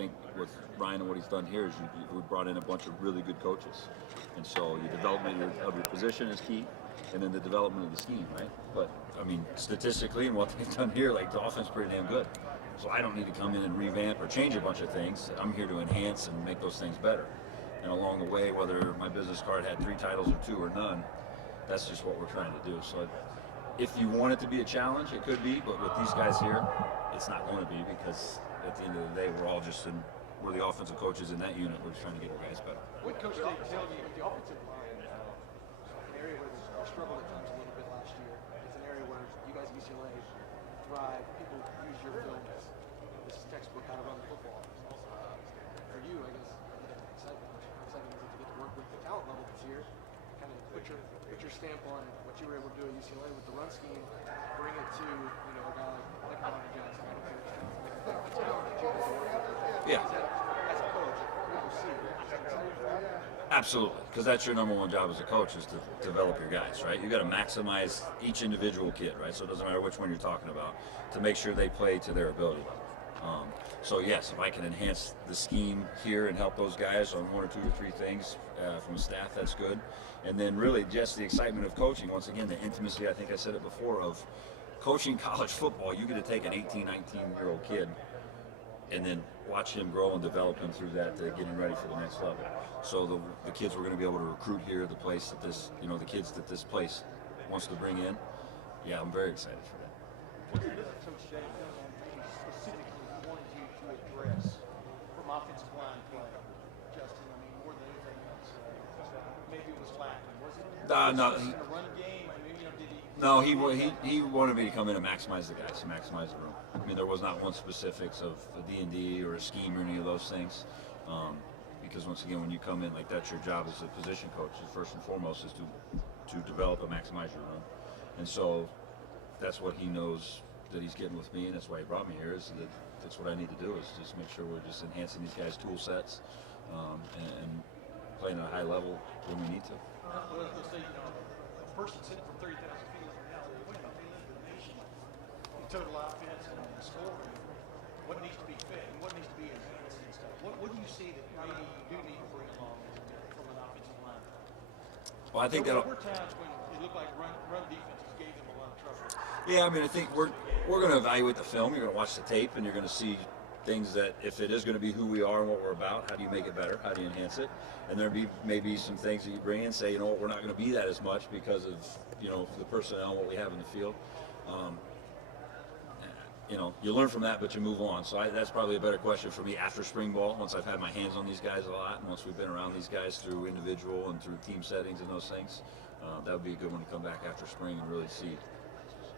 think with Ryan and what he's done here is we brought in a bunch of really good coaches. And so the development of your position is key, and then the development of the scheme, right? But, I mean, statistically and what they've done here, like, the offense is pretty damn good. So I don't need to come in and revamp or change a bunch of things. I'm here to enhance and make those things better. And along the way, whether my business card had 3 titles or 2 or none, that's just what we're trying to do. So if you want it to be a challenge, it could be, but with these guys here, it's not going to be, because at the end of the day, we're the offensive coaches in that unit. We're just trying to get our guys better. What coach did tell you the offensive line, an area where they struggled at times a little bit last year? It's an area where you guys at UCLA thrive. People use your film as this is textbook how to run the football. For you, I guess, excitement is it to get to work with the talent level this year, kind of put your stamp on what you were able to do at UCLA with the run scheme, bring it to a guy like Ronnie Johnson. I don't care if the talent that you guys are working with. Yeah. As a coach, people see it. Absolutely, because that's your number one job as a coach, is to develop your guys, right? You got to maximize each individual kid, right? So it doesn't matter which one you're talking about, to make sure they play to their ability. So yes, if I can enhance the scheme here and help those guys on 1 or 2 or 3 things from staff, that's good. And then really just the excitement of coaching. Once again, the intimacy, I think I said it before, of coaching college football. You get to take an 18, 19-year-old kid and then watch him grow and develop him through that, to get him ready for the next level. So the kids we're going to be able to recruit here, the place that this, the kids that this place wants to bring in, yeah, I'm very excited for that. What did Coach Jay specifically wanted you to address from offensive line play, Justin? I mean, more than anything else, maybe it was lacking. Was it? No, in a run game? I mean, did he? No, he wanted me to come in and maximize the guys, maximize the room. I mean, there was not one specifics of a D&D or a scheme or any of those things. Because once again, when you come in, like, that's your job as a position coach. First and foremost is to develop and maximize your room. And so that's what he knows that he's getting with me, and that's why he brought me here, is that that's what I need to do, is just make sure we're just enhancing these guys' tool sets and playing at a high level when we need to. Well, let's say, a person sitting from 30,000 feet now, what about the nation in total offense and scoring? What needs to be fit and what needs to be enhanced and stuff? What do you see that maybe you do need to bring along from an offensive line? Well, I think there were times when it looked like run defenses gave them a lot of trouble. Yeah, I mean, I think we're going to evaluate the film. You're going to watch the tape, and you're going to see things that, if it is going to be who we are and what we're about, how do you make it better? How do you enhance it? And there'll be maybe some things that you bring in and say, we're not going to be that as much because of, the personnel and what we have in the field. You learn from that, but you move on. So that's probably a better question for me after spring ball, once I've had my hands on these guys a lot, and once we've been around these guys through individual and through team settings and those things. That would be a good one to come back after spring and really see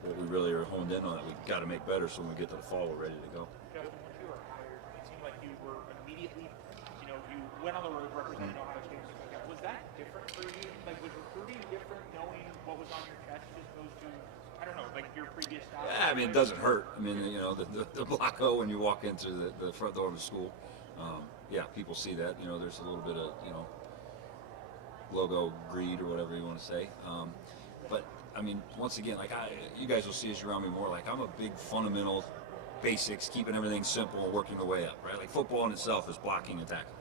what we really are honed in on that we've got to make better, so when we get to the fall, we're ready to go. Justin, when you were hired, it seemed like you were immediately, you went on the road representing Ohio State. Was that different for you? Like, was recruiting different, knowing what was on your chest as opposed to, I don't know, like your previous style? Yeah, I mean, it doesn't hurt. I mean, the block O when you walk in through the front door of the school, yeah, people see that. There's a little bit of, logo greed or whatever you want to say. But I mean, once again, like you guys will see as you're around me more, like I'm a big fundamental basics, keeping everything simple and working the way up, right? Like football in itself is blocking and tackling.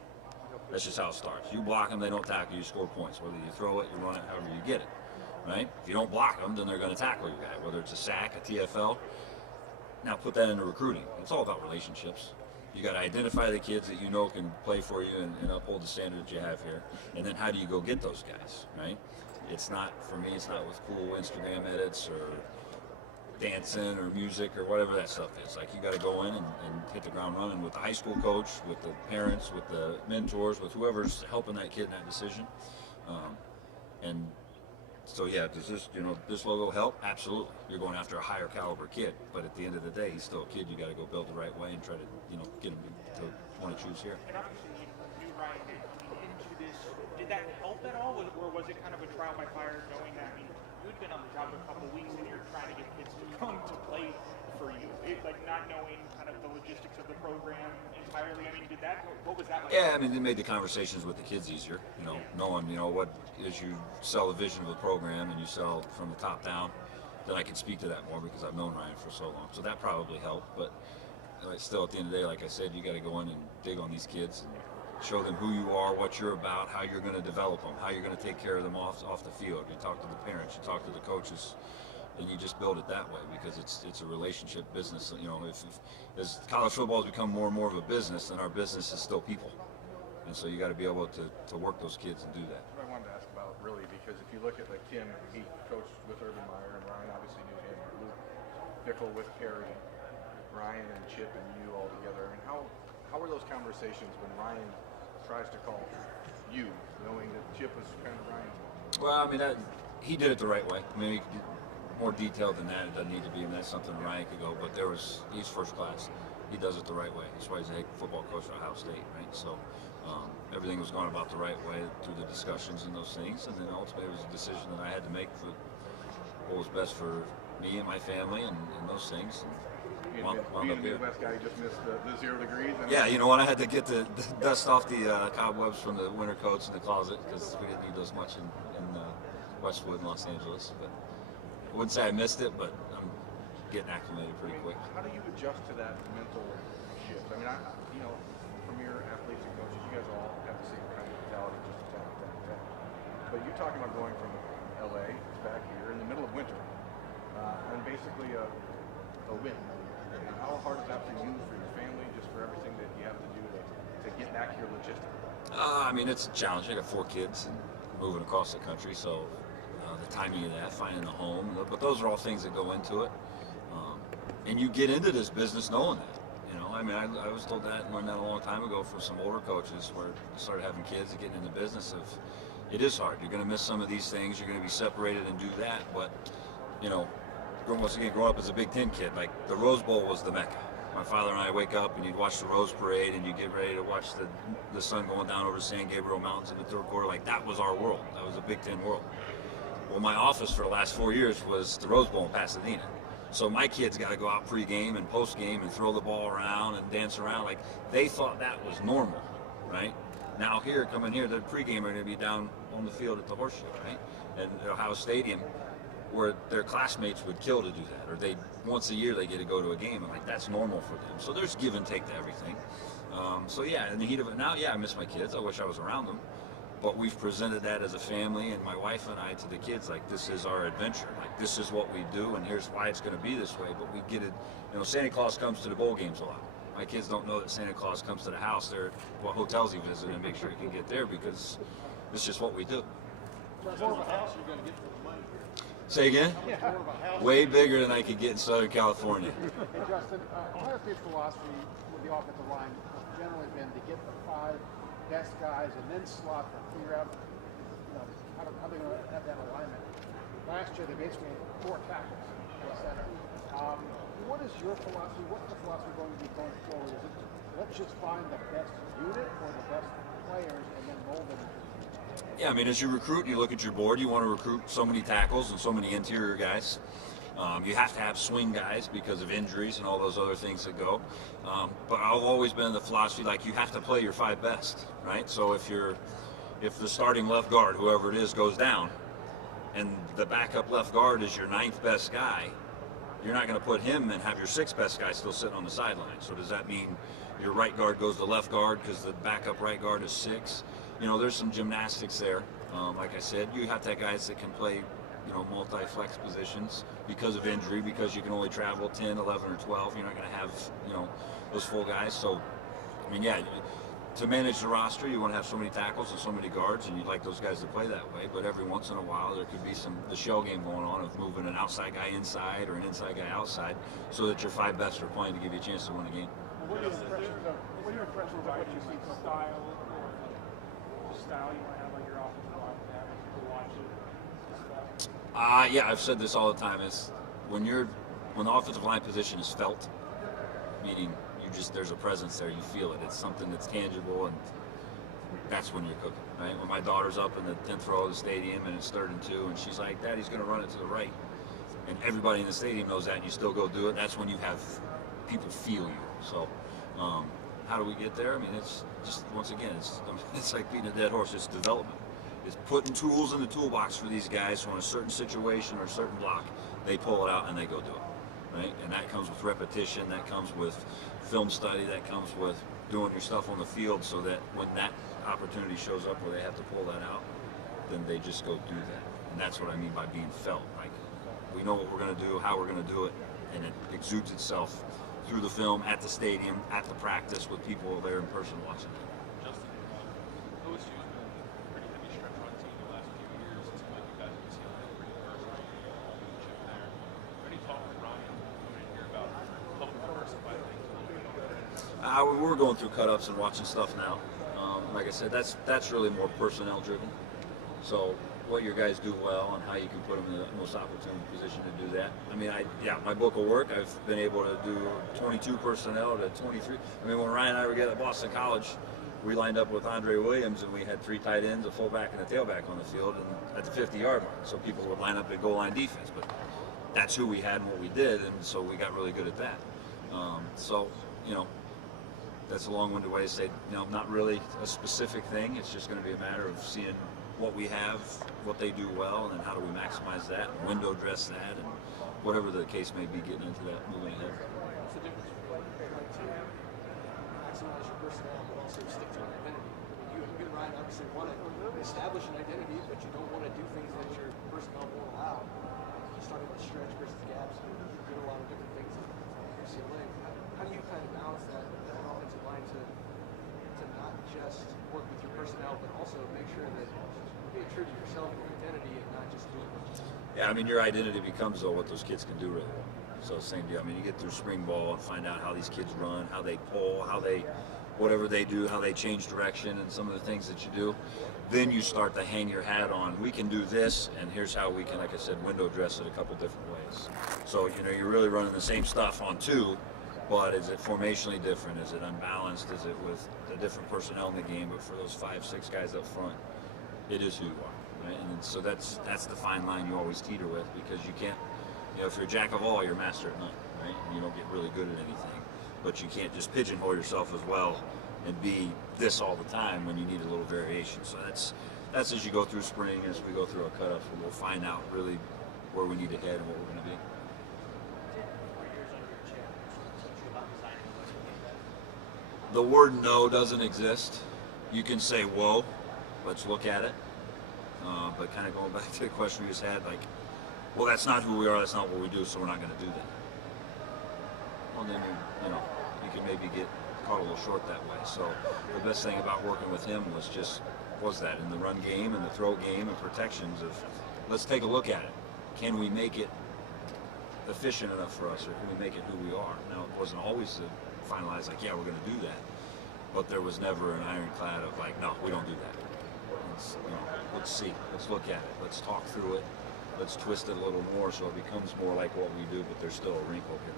That's just how it starts. You block them, they don't tackle you, score points. Whether you throw it, you run it, however you get it, right? If you don't block them, then they're going to tackle your guy, whether it's a sack, a TFL. Now put that into recruiting. It's all about relationships. You got to identify the kids that can play for you and uphold the standard that you have here. And then how do you go get those guys, right? It's not, for me, it's not with cool Instagram edits or dancing or music or whatever that stuff is. Like, you got to go in and hit the ground running with the high school coach, with the parents, with the mentors, with whoever's helping that kid in that decision. And so, yeah, does this logo help? Absolutely. You're going after a higher caliber kid, but at the end of the day, he's still a kid. You got to go build the right way and try to, get him to want to choose here. And obviously, you, Ryan, into this, did that help at all, or was it kind of a trial by fire, knowing that, you'd been on the job a couple of weeks and you're trying to get kids to come to play for you, like not knowing kind of the logistics of the program entirely? What was that like? Yeah, they made the conversations with the kids easier, knowing, what as you sell the vision of the program and you sell from the top down, then I can speak to that more because I've known Ryan for so long. So that probably helped, but still at the end of the day, like I said, you got to go in and dig on these kids and show them who you are, what you're about, how you're going to develop them, how you're going to take care of them off the field. You talk to the parents, you talk to the coaches, and you just build it that way because it's a relationship business. You know, if as college football has become more and more of a business, then our business is still people, and so you got to be able to work those kids and do that. What I wanted to ask about really, because if you look at like Tim, he coached with Urban Meyer, and Ryan obviously knew him. Luke Bickle with Kerry, Ryan and Chip and you all together. And how were those conversations when Ryan tries to call you, knowing that Chip was kind of Ryan's? Well, I mean, he did it the right way. I mean, more detailed than that, it doesn't need to be. I mean, that's something Ryan could go. But he's first class. He does it the right way. That's why he's a head football coach at Ohio State, right? So everything was going about the right way through the discussions and those things. And then ultimately, it was a decision that I had to make for what was best for me and my family and those things. And being a Midwest guy, you just missed the 0 degrees. Yeah, you know what? I had to get the dust off the cobwebs from the winter coats in the closet because we didn't need those much in Westwood and Los Angeles. But I wouldn't say I missed it, but I'm getting acclimated pretty quick. How do you adjust to that mental shift? I mean, you know, from your athletes and coaches, you guys all have the same kind of mentality, just attack. But you're talking about going from LA back here in the middle of winter and basically a win. And how hard is that for you, for your family, just for everything that you have to do to get back here logistically? I mean, it's a challenge. I got 4 kids and moving across the country, so the timing of that, finding a home, but those are all things that go into it. And you get into this business knowing that. You know, I mean, I was told that and learned that a long time ago from some older coaches where I started having kids and getting in the business of it is hard. You're going to miss some of these things. You're going to be separated and do that, but you know, once again, growing up as a Big Ten kid, like the Rose Bowl was the Mecca. My father and I wake up and you'd watch the Rose Parade and you get ready to watch the sun going down over the San Gabriel Mountains in the third quarter. Like that was our world. That was a Big Ten world. Well, my office for the last 4 years was the Rose Bowl in Pasadena. So my kids got to go out pregame and postgame and throw the ball around and dance around. Like they thought that was normal, right? Now here, coming here, the pregame are going to be down on the field at the Horseshoe, right? And Ohio Stadium, where their classmates would kill to do that, or they once a year they get to go to a game, and like that's normal for them. So there's give and take to everything. So yeah, in the heat of it now, yeah, I miss my kids. I wish I was around them, but we've presented that as a family, and my wife and I to the kids like this is our adventure. Like this is what we do, and here's why it's going to be this way. But we get it. You know, Santa Claus comes to the bowl games a lot. My kids don't know that Santa Claus comes to the house. They're what hotels he visit and make sure he can get there because it's just what we do. More of a house you're going to get for the money. Say again? More of a house. Way bigger than I could get in Southern California. Hey Justin, Ohio State's philosophy with the offensive line has generally been to get the 5 best guys and then slot them, figure out how they're going to have that alignment. Last year they basically had 4 tackles at center. What is your philosophy? What's the philosophy going to be going forward? Is it let's just find the best unit or the best players and then mold them? Yeah, I mean, as you recruit, you look at your board, you want to recruit so many tackles and so many interior guys. You have to have swing guys because of injuries and all those other things that go. But I've always been in the philosophy, like, you have to play your 5 best, right? So if the starting left guard, whoever it is, goes down, and the backup left guard is your 9th best guy, you're not going to put him and have your 6th best guy still sitting on the sideline. So does that mean your right guard goes to left guard because the backup right guard is 6? You know, there's some gymnastics there. Like I said, you have to have guys that can play, you know, multi-flex positions because of injury, because you can only travel 10, 11, or 12. You're not going to have, you know, those full guys. So, I mean, yeah, to manage the roster, you want to have so many tackles and so many guards, and you'd like those guys to play that way. But every once in a while, there could be the shell game going on of moving an outside guy inside or an inside guy outside so that your 5 best are playing to give you a chance to win a game. What are your impressions of what you see so far? Style you want to have on your offensive line to have people watch it? Yeah, I've said this all the time. Is when the offensive line position is felt, meaning there's a presence there, you feel it. It's something that's tangible, and that's when you're cooking, right? When my daughter's up in the 10th row of the stadium and it's 3rd and 2, and she's like, "Daddy's going to run it to the right," and everybody in the stadium knows that, and you still go do it. That's when you have people feel you. So, how do we get there? I mean, it's just, once again, it's like beating a dead horse. It's development. It's putting tools in the toolbox for these guys. So in a certain situation or a certain block, they pull it out and they go do it. right? And that comes with repetition, that comes with film study, that comes with doing your stuff on the field, so that when that opportunity shows up where they have to pull that out, then they just go do that. And that's what I mean by being felt. Like, we know what we're going to do, how we're going to do it, and it exudes itself through the film, at the stadium, at the practice, with people there in person watching it. Justin, OSU's been a pretty heavy stretch run team the last few years. It seems like you guys have seen a pretty versatile leadership there. Any talk with Ryan coming in here about helping diversify things a little bit? We're going through cut-ups and watching stuff now. Like I said, that's really more personnel driven. So what your guys do well and how you can put them in the most opportune position to do that. I mean, my book of work, I've been able to do 22 personnel to 23. I mean, when Ryan and I were together at Boston College, we lined up with Andre Williams and we had 3 tight ends, a fullback, and a tailback on the field, and at the 50-yard mark. So people would line up at goal line defense, but that's who we had and what we did, and so we got really good at that. So, you know, that's a long-winded way to say, you know, not really a specific thing. It's just going to be a matter of seeing what we have, what they do well, and then how do we maximize that, window dress that, and whatever the case may be, getting into that moving ahead. What's the difference between trying to maximize your personnel but also stick to an identity? I mean, you and Ryan obviously want to establish an identity, but you don't want to do things that your personnel won't allow. You started with stretch versus gaps. You did a lot of different things at UCLA. How do you kind of balance that offensive line to not just work with your personnel, but also make sure that you're being true to yourself and your identity and not just doing what you do? Yeah, I mean, your identity becomes, though, what those kids can do really well. So same deal. I mean, you get through spring ball and find out how these kids run, how they pull, how they, whatever they do, how they change direction, and some of the things that you do. Then you start to hang your hat on, we can do this, and here's how we can, like I said, window dress it a couple different ways. So, you know, you're really running the same stuff on 2, but is it formationally different? Is it unbalanced? Is it with the different personnel in the game? But for those 5, 6 guys up front, it is who you are, right? And so that's the fine line you always teeter with, because you can't, you know, if you're a jack of all, you're a master at none, right? And you don't get really good at anything. But you can't just pigeonhole yourself as well and be this all the time when you need a little variation. So that's as you go through spring, as we go through our cutoffs, we'll find out really where we need to head and what we're going to be. The word no doesn't exist. You can say, whoa, let's look at it. But kind of going back to the question we just had, like, well, that's not who we are, that's not what we do, so we're not going to do that. Well, then, you know, you can maybe get caught a little short that way. So the best thing about working with him was that in the run game and the throw game and protections of, let's take a look at it. Can we make it efficient enough for us, or can we make it who we are? Now, it wasn't always finalized, like, yeah, we're going to do that. But there was never an ironclad of, like, no, we don't do that. You know, let's see, let's look at it, let's talk through it, let's twist it a little more so it becomes more like what we do, but there's still a wrinkle here.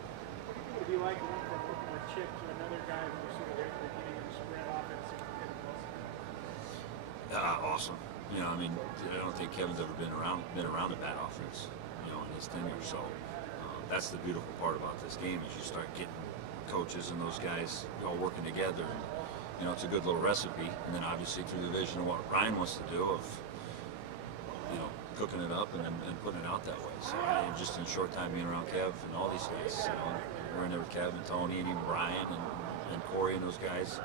Would you like one from working with Chip to another guy who was sort of at the beginning of the sprint offense and Awesome. You know, I mean, I don't think Kevin's ever been around a bad offense, you know, in his tenure. So that's the beautiful part about this game, is you start getting coaches and those guys all working together. You know, it's a good little recipe. And then obviously through the vision of what Ryan wants to do of, you know, cooking it up and putting it out that way. So just in a short time being around Kev and all these guys, you know, we're in there with Kev and Tony and even Brian and Corey and those guys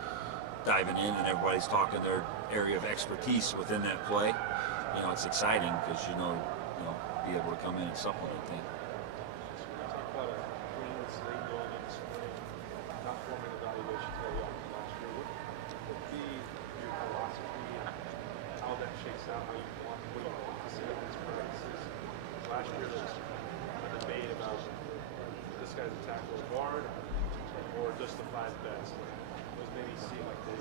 diving in, and everybody's talking their area of expertise within that play. You know, it's exciting because you know, be able to come in and supplement things. Talk about a clean slate going into spring, not forming evaluations very often last year. What would be your philosophy and how that shakes out, how you want what you want to see in these practices? Last year there was a debate about this guy's a tackle or guard or just the 5 best. Those maybe seem like they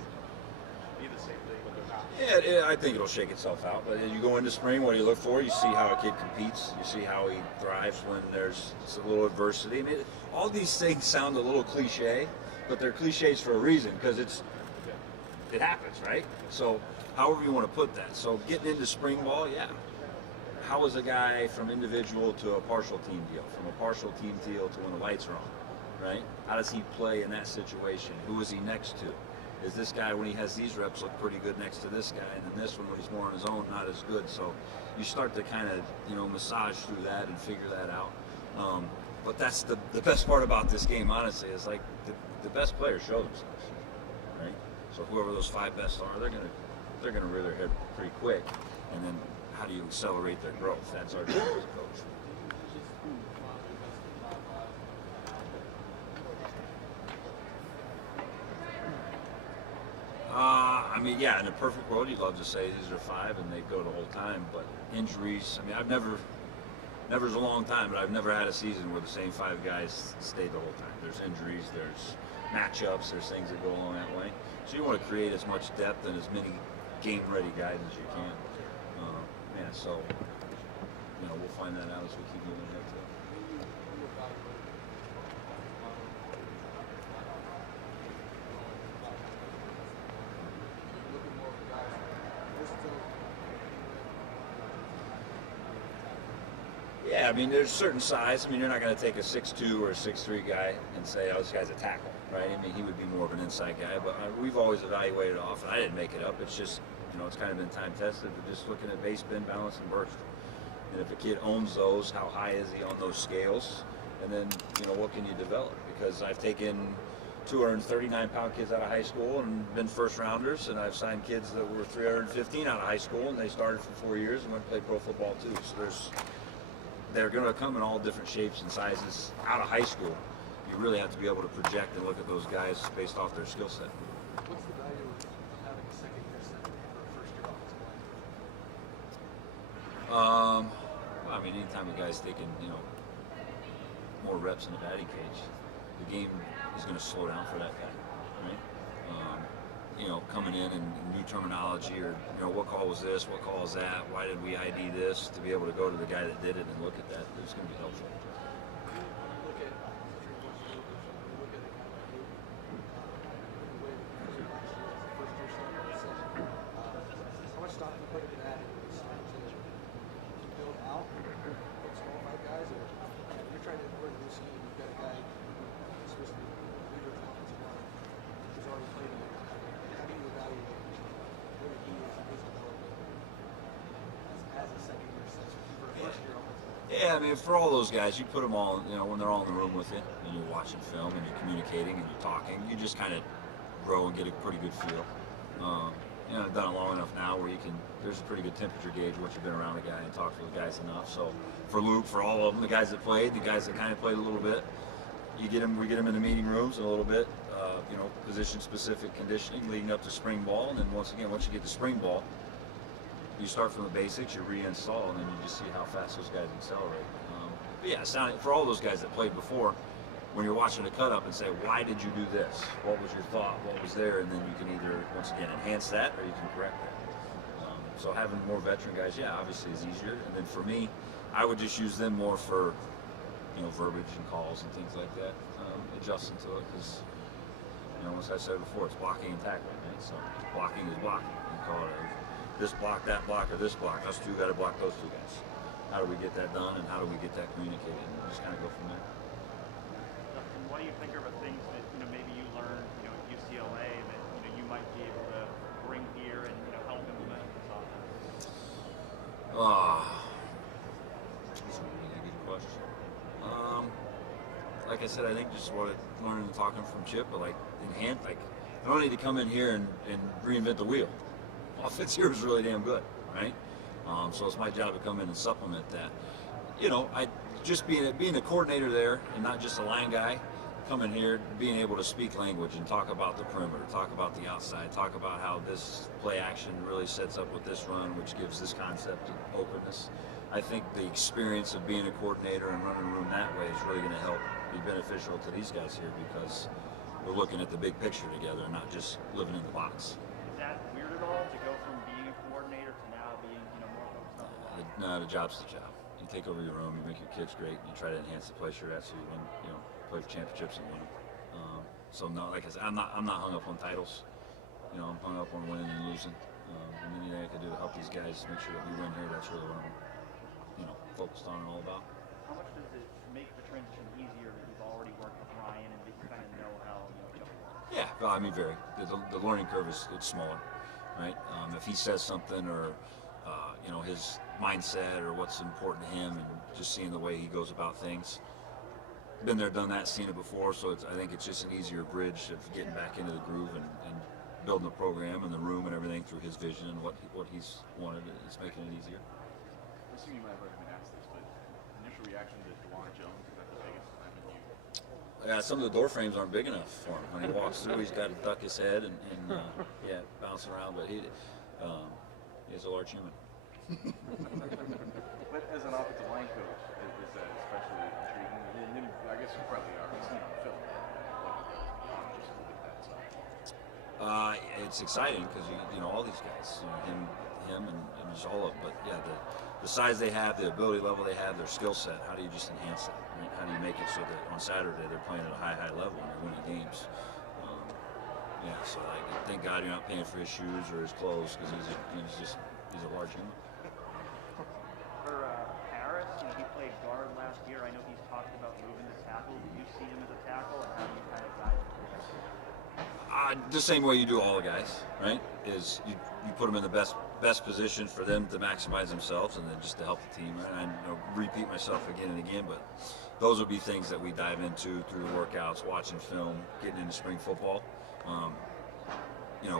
be the same thing, but they're not. Yeah, I think it'll shake itself out. But as you go into spring, what do you look for? You see how a kid competes. You see how he thrives when there's a little adversity. I mean, all these things sound a little cliche, but they're cliches for a reason, because it happens, right? So however you want to put that. So getting into spring ball, yeah. How is a guy from individual to a partial team deal, from a partial team deal to when the lights are on, right? How does he play in that situation? Who is he next to? Is this guy, when he has these reps, look pretty good next to this guy, and then this one, when he's more on his own, not as good. So you start to kind of, you know, massage through that and figure that out. But that's the best part about this game, honestly, is like the best players show themselves, right? So whoever those 5 best are, they're gonna rear their head pretty quick, and then how do you accelerate their growth? That's our job as a coach. I mean, yeah, in a perfect world, you'd love to say these are 5 and they go the whole time, but injuries, I mean, never's a long time, but I've never had a season where the same 5 guys stayed the whole time. There's injuries, there's matchups, there's things that go along that way. So you want to create as much depth and as many game-ready guys as you can. Yeah, so, we'll find that out as we keep moving ahead to it. Yeah, I mean, there's certain size. I mean, you're not going to take a 6'2" or a 6'3" guy and say, oh, this guy's a tackle, right? I mean, he would be more of an inside guy, but we've always evaluated off, and I didn't make it up. It's just, it's kind of been time tested. We're just looking at base, spin, balance, and burst. And if a kid owns those, how high is he on those scales? And then, what can you develop? Because I've taken 239-pound kids out of high school and been first rounders, and I've signed kids that were 315 out of high school, and they started for 4 years and went to play pro football too. So they're going to come in all different shapes and sizes out of high school. You really have to be able to project and look at those guys based off their skill set. What's the value of having a second-year center for a first-year offensive line? Well, I mean, anytime a guy's taking, more reps in the batting cage, the game is going to slow down for that guy, right? Coming in and new terminology, or what call was this, what call is that, why did we ID this, to be able to go to the guy that did it and look at that, it's going to be helpful. How much stock do you put into that? To build out those qualified guys, or you're trying to work a new scheme? You've got a guy who's supposed to be a leader of the offensive line who's already played in it. How do you evaluate where he is in his development as a second-year center for a first-year offensive line? Yeah, I mean, for all those guys, you put them all, when they're all in the room with you, and you're watching film, and you're communicating, and you're talking, you just kind of grow and get a pretty good feel. I've done it long enough now where there's a pretty good temperature gauge once you've been around a guy and talked to the guys enough. So for Luke, for all of them, the guys that played, the guys that kind of played a little bit, we get them in the meeting rooms a little bit, position-specific conditioning leading up to spring ball, and then once you get to spring ball, you start from the basics, you reinstall, and then you just see how fast those guys accelerate. But yeah, for all those guys that played before, when you're watching a cut up and say, why did you do this? What was your thought? What was there? And then you can either, once again, enhance that or you can correct that. So having more veteran guys, yeah, obviously is easier. And then for me, I would just use them more for, verbiage and calls and things like that, adjusting to it. Because, as I said before, it's blocking and tackling, right? So blocking is blocking. You call it this block, that block, or this block. Us two got to block those 2 guys. How do we get that done, and how do we get that communicated? And just kind of go from there. Justin, what do you think are the things that maybe you learned at UCLA that you might be able to bring here and help implement this offense? That's a really good question. Like I said, I think just what I learned talking from Chip, but I don't need to come in here and reinvent the wheel. Offense here is really damn good, right? So it's my job to come in and supplement that. I just being a coordinator there and not just a line guy, coming here, being able to speak language and talk about the perimeter, talk about the outside, talk about how this play action really sets up with this run, which gives this concept of openness. I think the experience of being a coordinator and running a room that way is really going to help be beneficial to these guys here, because we're looking at the big picture together and not just living in the box. Is that weird at all to go from being a coordinator to now being more focused on the line? No, the job's the job. You take over your room, you make your kids great, and you try to enhance the place you're at so you win, play for championships and win them. So no, like I said, I'm not hung up on titles. I'm hung up on winning and losing. And anything I can do to help these guys make sure that we win here, that's really what I'm, focused on and all about. How much does it make the transition easier that you've already worked with Ryan and that you kind of know how it works? Yeah, well, I mean, very. The learning curve is smaller, right? If he says something or his mindset or what's important to him, and just seeing the way he goes about things, been there, done that, seen it before. So I think it's just an easier bridge of getting back into the groove and building the program and the room and everything through his vision and what he's wanted. It's making it easier. I assume you might have already been asked this, but initial reaction to DeJuan Jones, is that the biggest time in you? Yeah, some of the door frames aren't big enough for him. When he walks through, he's got to duck his head and yeah, bounce around. But he's a large human. But as an offensive line coach, is that especially intriguing? And then I guess you probably already seen on film. Just look at that side. It's exciting because you know all these guys, him and just all of them. But yeah, the size they have, the ability level they have, their skill set. How do you just enhance that? Right? How do you make it so that on Saturday they're playing at a high level and they're winning games? Yeah, so thank God you're not paying for his shoes or his clothes because he's a large human. For Harris, he played guard last year. I know he's talked about moving to tackle. Do you see him as a tackle, and how do you kind of guide him? The same way you do all the guys, right? Is you put them in the best position for them to maximize themselves, and then just to help the team. Right? I repeat myself again and again, but those would be things that we dive into through the workouts, watching film, getting into spring football.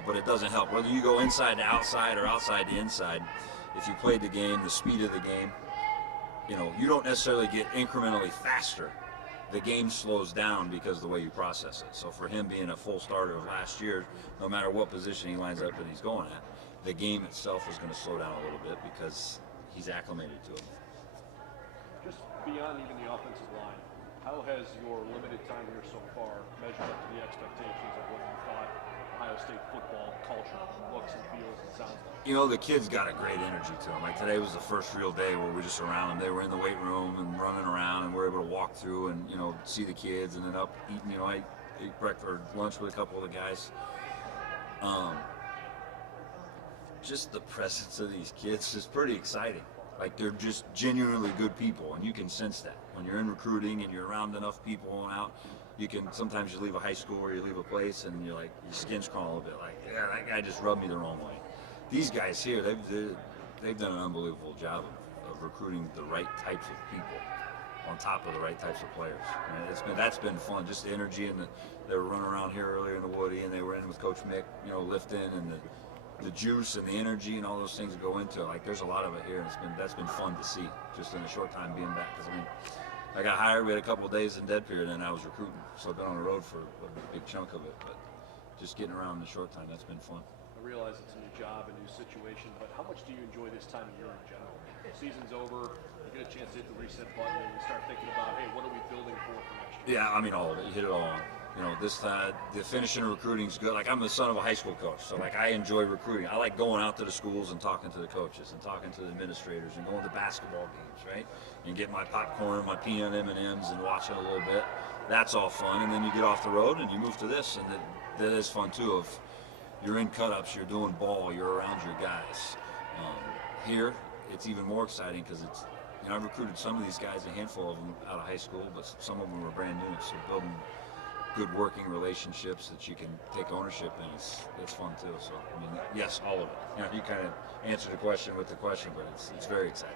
But it doesn't help whether you go inside to outside or outside to inside. If you played the game, the speed of the game, you don't necessarily get incrementally faster. The game slows down because of the way you process it. So for him being a full starter of last year, no matter what position he lines up and he's going at, the game itself is going to slow down a little bit because he's acclimated to it. Just beyond even the offensive line, how has your limited time here so far measured up to the expectations of what you thought Ohio State football culture looks and feels and sounds like? The kids got a great energy to them. Like today was the first real day where we're just around them. They were in the weight room and running around, and we're able to walk through and see the kids, and then up eating. I ate breakfast or lunch with a couple of the guys. Just the presence of these kids is pretty exciting. Like they're just genuinely good people, and you can sense that when you're in recruiting and you're around enough people going out. Sometimes you leave a high school or you leave a place and you're like, your skin's crawling a little bit. Like, yeah, that guy just rubbed me the wrong way. These guys here, they've done an unbelievable job of recruiting the right types of people on top of the right types of players. And that's been fun. Just the energy, and they were running around here earlier in the Woody, and they were in with Coach Mick, lifting, and the juice and the energy and all those things that go into it. Like there's a lot of it here, and that's been fun to see just in a short time being back. Because I got hired. We had a couple of days in dead period, and I was recruiting, so I've been on the road for a big chunk of it. But just getting around in a short time, that's been fun. I realize it's a new job, a new situation, but how much do you enjoy this time of year in general? Season's over, you get a chance to hit the reset button, and you start thinking about, hey, what are we building for next year? Yeah, all of it. You hit it all on. This the finishing of recruiting is good. Like I'm the son of a high school coach, so like I enjoy recruiting. I like going out to the schools and talking to the coaches and talking to the administrators and going to basketball games, right? And get my popcorn, my peanut M&Ms, and watching a little bit. That's all fun. And then you get off the road and you move to this, and that is fun too. Of you're in cut-ups, you're doing ball, you're around your guys. Here, it's even more exciting because it's. I've recruited some of these guys, a handful of them out of high school, but some of them were brand new. So building good working relationships that you can take ownership in, it's fun too. So yes, all of it. You kind of answer the question with the question, but it's very exciting.